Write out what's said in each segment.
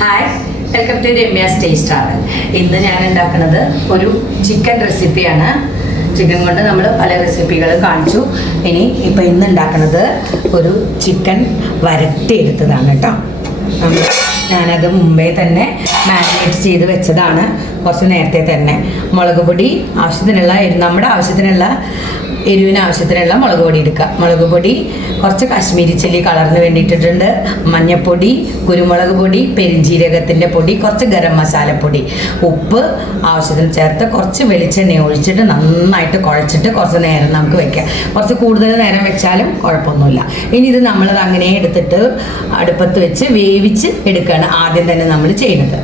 Hi, welcome to Ramya's taste travel. ഇന്ന് ഞാൻ ഉണ്ടാക്കുന്നത് ഒരു ചിക്കൻ റെസിപ്പിയാണ്. ചിക്കൻ കൊണ്ട് നമ്മൾ പല റെസിപ്പികളും കാണിച്ചു. ഇന്ന് ഉണ്ടാക്കുന്നത് ഒരു ചിക്കൻ വരട്ടിയെടുത്തതാണ് കേട്ടോ. ഞാനത് മുമ്പേ തന്നെ മാരിനേറ്റ് ചെയ്ത് വെച്ചതാണ്, കുറച്ച് നേരത്തെ തന്നെ. മുളക് പൊടി ആവശ്യത്തിനുള്ള, നമ്മുടെ ആവശ്യത്തിനുള്ള എരിവിന് ആവശ്യത്തിനുള്ള മുളക് പൊടി എടുക്കുക. മുളക് പൊടി കുറച്ച് കാശ്മീരി ചില്ലി കളറിന് വേണ്ടിയിട്ടിട്ടുണ്ട്, മഞ്ഞൾപ്പൊടി, കുരുമുളക് പൊടി, പെരിഞ്ജീരകത്തിൻ്റെ പൊടി, കുറച്ച് ഗരം മസാലപ്പൊടി, ഉപ്പ് ആവശ്യത്തിന് ചേർത്ത് കുറച്ച് വെളിച്ചെണ്ണ ഒഴിച്ചിട്ട് നന്നായിട്ട് കുഴച്ചിട്ട് കുറച്ച് നേരം നമുക്ക് വെക്കാം. കുറച്ച് കൂടുതൽ നേരം വെച്ചാലും കുഴപ്പമൊന്നുമില്ല. ഇനി ഇത് നമ്മളത് അങ്ങനെ എടുത്തിട്ട് അടുപ്പത്ത് വെച്ച് വേവിച്ച് എടുക്കുകയാണ് ആദ്യം തന്നെ നമ്മൾ ചെയ്യുന്നത്.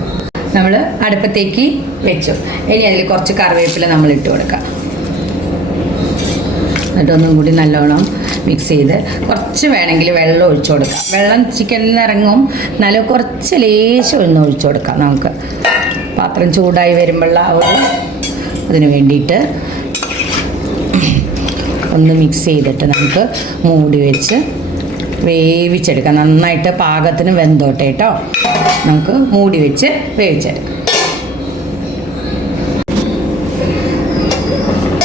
നമ്മൾ അടുപ്പത്തേക്ക് വെച്ചു. ഇനി അതിൽ കുറച്ച് കറിവേപ്പില നമ്മൾ ഇട്ട് കൊടുക്കാം. എന്നിട്ടൊന്നും കൂടി നല്ലോണം മിക്സ് ചെയ്ത് കുറച്ച് വേണമെങ്കിൽ വെള്ളം ഒഴിച്ചു കൊടുക്കാം. വെള്ളം ചിക്കനിൽ നിന്ന് ഇറങ്ങും, എന്നാലും കുറച്ച് ലേശം ഒന്ന് ഒഴിച്ചു കൊടുക്കാം. നമുക്ക് പാത്രം ചൂടായി വരുമ്പോഴുള്ള അതിന് വേണ്ടിയിട്ട് ഒന്ന് മിക്സ് ചെയ്തിട്ട് നമുക്ക് മൂടി വെച്ച് വേവിച്ചെടുക്കാം. നന്നായിട്ട് പാകത്തിന് വെന്തോട്ടെ കേട്ടോ. നമുക്ക് മൂടി വെച്ച് വേവിച്ചെടുക്കാം.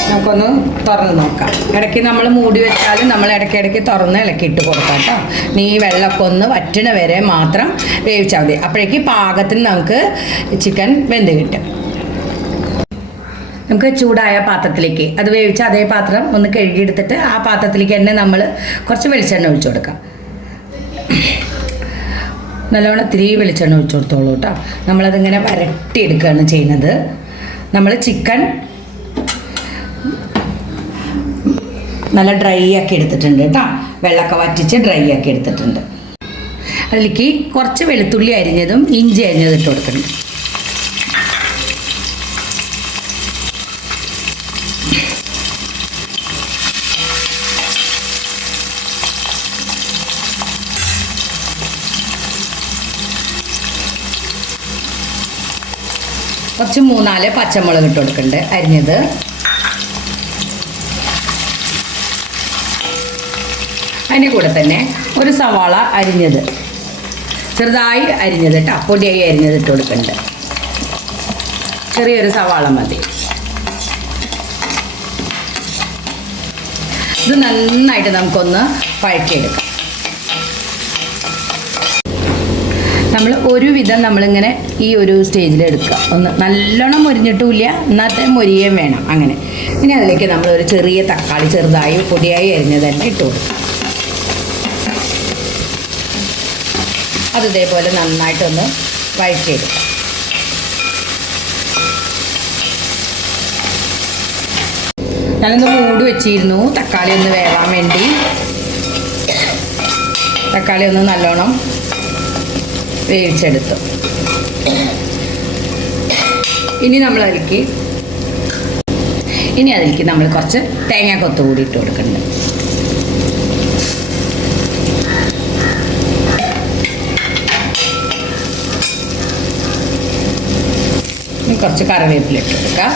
നമുക്കൊന്ന് തുറന്ന് നോക്കാം. ഇടയ്ക്ക് നമ്മൾ മൂടി വെച്ചാലും നമ്മൾ ഇടയ്ക്കിടയ്ക്ക് തുറന്ന് ഇളക്കിയിട്ട് കൊടുക്കാം കേട്ടോ. ഈ വെള്ളമൊക്കെ ഒന്ന് വറ്റണ വരെ മാത്രം വേവിച്ചാൽ മതി. അപ്പോഴേക്ക് പാകത്തിന് നമുക്ക് ചിക്കൻ വെന്ത് കിട്ടും. നമുക്ക് ചൂടായ പാത്രത്തിലേക്ക് അത് വേവിച്ച അതേ പാത്രം ഒന്ന് കഴുകിയെടുത്തിട്ട് ആ പാത്രത്തിലേക്ക് തന്നെ നമ്മൾ കുറച്ച് വെളിച്ചെണ്ണ ഒഴിച്ചു കൊടുക്കാം. നല്ലോണം ഇത്തിരി വെളിച്ചെണ്ണ ഒഴിച്ചു കൊടുത്തോളൂ കേട്ടോ. നമ്മളതിങ്ങനെ വരട്ടിയെടുക്കുകയാണ് ചെയ്യുന്നത്. നമ്മൾ ചിക്കൻ നല്ല ഡ്രൈ ആക്കി എടുത്തിട്ടുണ്ട് കേട്ടോ. വെള്ളമൊക്കെ വറ്റിച്ച് ഡ്രൈ ആക്കി എടുത്തിട്ടുണ്ട്. അതിലേക്ക് കുറച്ച് വെളുത്തുള്ളി അരിഞ്ഞതും ഇഞ്ചി അരിഞ്ഞതും ഇട്ട് കൊടുക്കണം. കുറച്ച് 3-4 പച്ചമുളക് ഇട്ട് കൊടുക്കുന്നുണ്ട് അരിഞ്ഞത്. അതിൻ്റെ കൂടെ തന്നെ ഒരു സവാള അരിഞ്ഞത്, ചെറുതായി അരിഞ്ഞത് കേട്ടോ, പൊടിയായി അരിഞ്ഞത് ഇട്ട് കൊടുക്കുന്നുണ്ട്. ചെറിയൊരു സവാള മതി. ഇത് നന്നായിട്ട് നമുക്കൊന്ന് വഴറ്റിയെടുക്കാം. നമ്മൾ ഒരുവിധം നമ്മളിങ്ങനെ ഈ ഒരു സ്റ്റേജിൽ എടുക്കുക. ഒന്ന് നല്ലോണം മൊരിഞ്ഞിട്ടുമില്ല, എന്നാത്തെ മൊരിയേം വേണം അങ്ങനെ. ഇനി അതിലേക്ക് നമ്മളൊരു ചെറിയ തക്കാളി ചെറുതായി പൊടിയായി അരിഞ്ഞത് തന്നെ ഇട്ട് കൊടുക്കും. അത് ഇതേപോലെ നന്നായിട്ടൊന്ന് വഴറ്റിയെടുക്കാം. ഞാനൊന്ന് മൂടി വെച്ചിരുന്നു തക്കാളി ഒന്ന് വേവാൻ വേണ്ടി. തക്കാളി ഒന്ന് നല്ലോണം വേവിച്ചെടുത്തു. ഇനി അതിലേക്ക് നമ്മൾ കുറച്ച് തേങ്ങാക്കൊത്ത് കൂടി ഇട്ട് കൊടുക്കുന്നുണ്ട്. കുറച്ച് കറിവേപ്പില ഇട്ട് കൊടുക്കാം.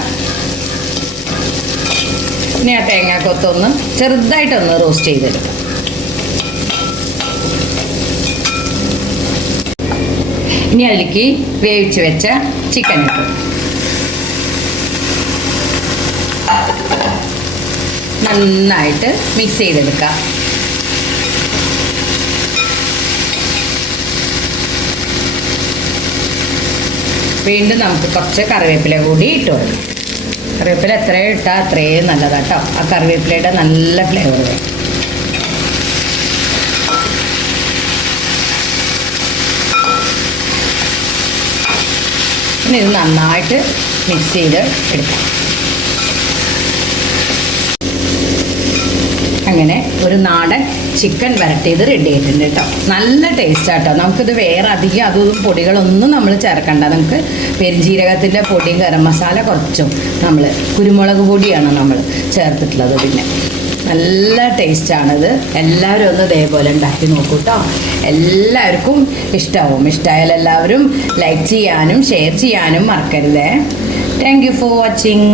ഇനി ആ തേങ്ങാക്കൊത്തൊന്ന് ചെറുതായിട്ടൊന്ന് റോസ്റ്റ് ചെയ്തെടുക്കാം. ഇനി അതിലേക്ക് വേവിച്ച് വെച്ച ചിക്കൻ ഇട്ടു നന്നായിട്ട് മിക്സ് ചെയ്തെടുക്കാം. വീണ്ടും നമുക്ക് കുറച്ച് കറിവേപ്പില കൂടി ഇട്ട് കൊടുക്കാം. കറിവേപ്പില എത്രയും ഇട്ടാൽ അത്രയും നല്ലതാണ് കേട്ടോ. ആ കറിവേപ്പിലയുടെ നല്ല ഫ്ലേവർ വരും. ഇനി ഇത് നന്നായിട്ട് മിക്സ് ചെയ്ത് എടുക്കാം. അങ്ങനെ ഒരു നാടൻ ചിക്കൻ വരട്ടിയത് റെഡി ആയിട്ടുണ്ട് കേട്ടോ. നല്ല ടേസ്റ്റാണ് കേട്ടോ. നമുക്കിത് വേറെ അധികം അതും പൊടികളൊന്നും നമ്മൾ ചേർക്കണ്ട. നമുക്ക് പെരുംജീരകത്തിൻ്റെ പൊടിയും ഗരം മസാല കുറച്ചും നമ്മൾ കുരുമുളക് പൊടിയാണ് നമ്മൾ ചേർത്തിട്ടുള്ളത്. പിന്നെ നല്ല ടേസ്റ്റാണിത്. എല്ലാവരും ഒന്ന് ഇതേപോലെ ഉണ്ടാക്കി നോക്കൂ കേട്ടോ. എല്ലാവർക്കും ഇഷ്ടമാവും. ഇഷ്ടമായാൽ എല്ലാവരും ലൈക്ക് ചെയ്യാനും ഷെയർ ചെയ്യാനും മറക്കരുതേ. Thank you for watching.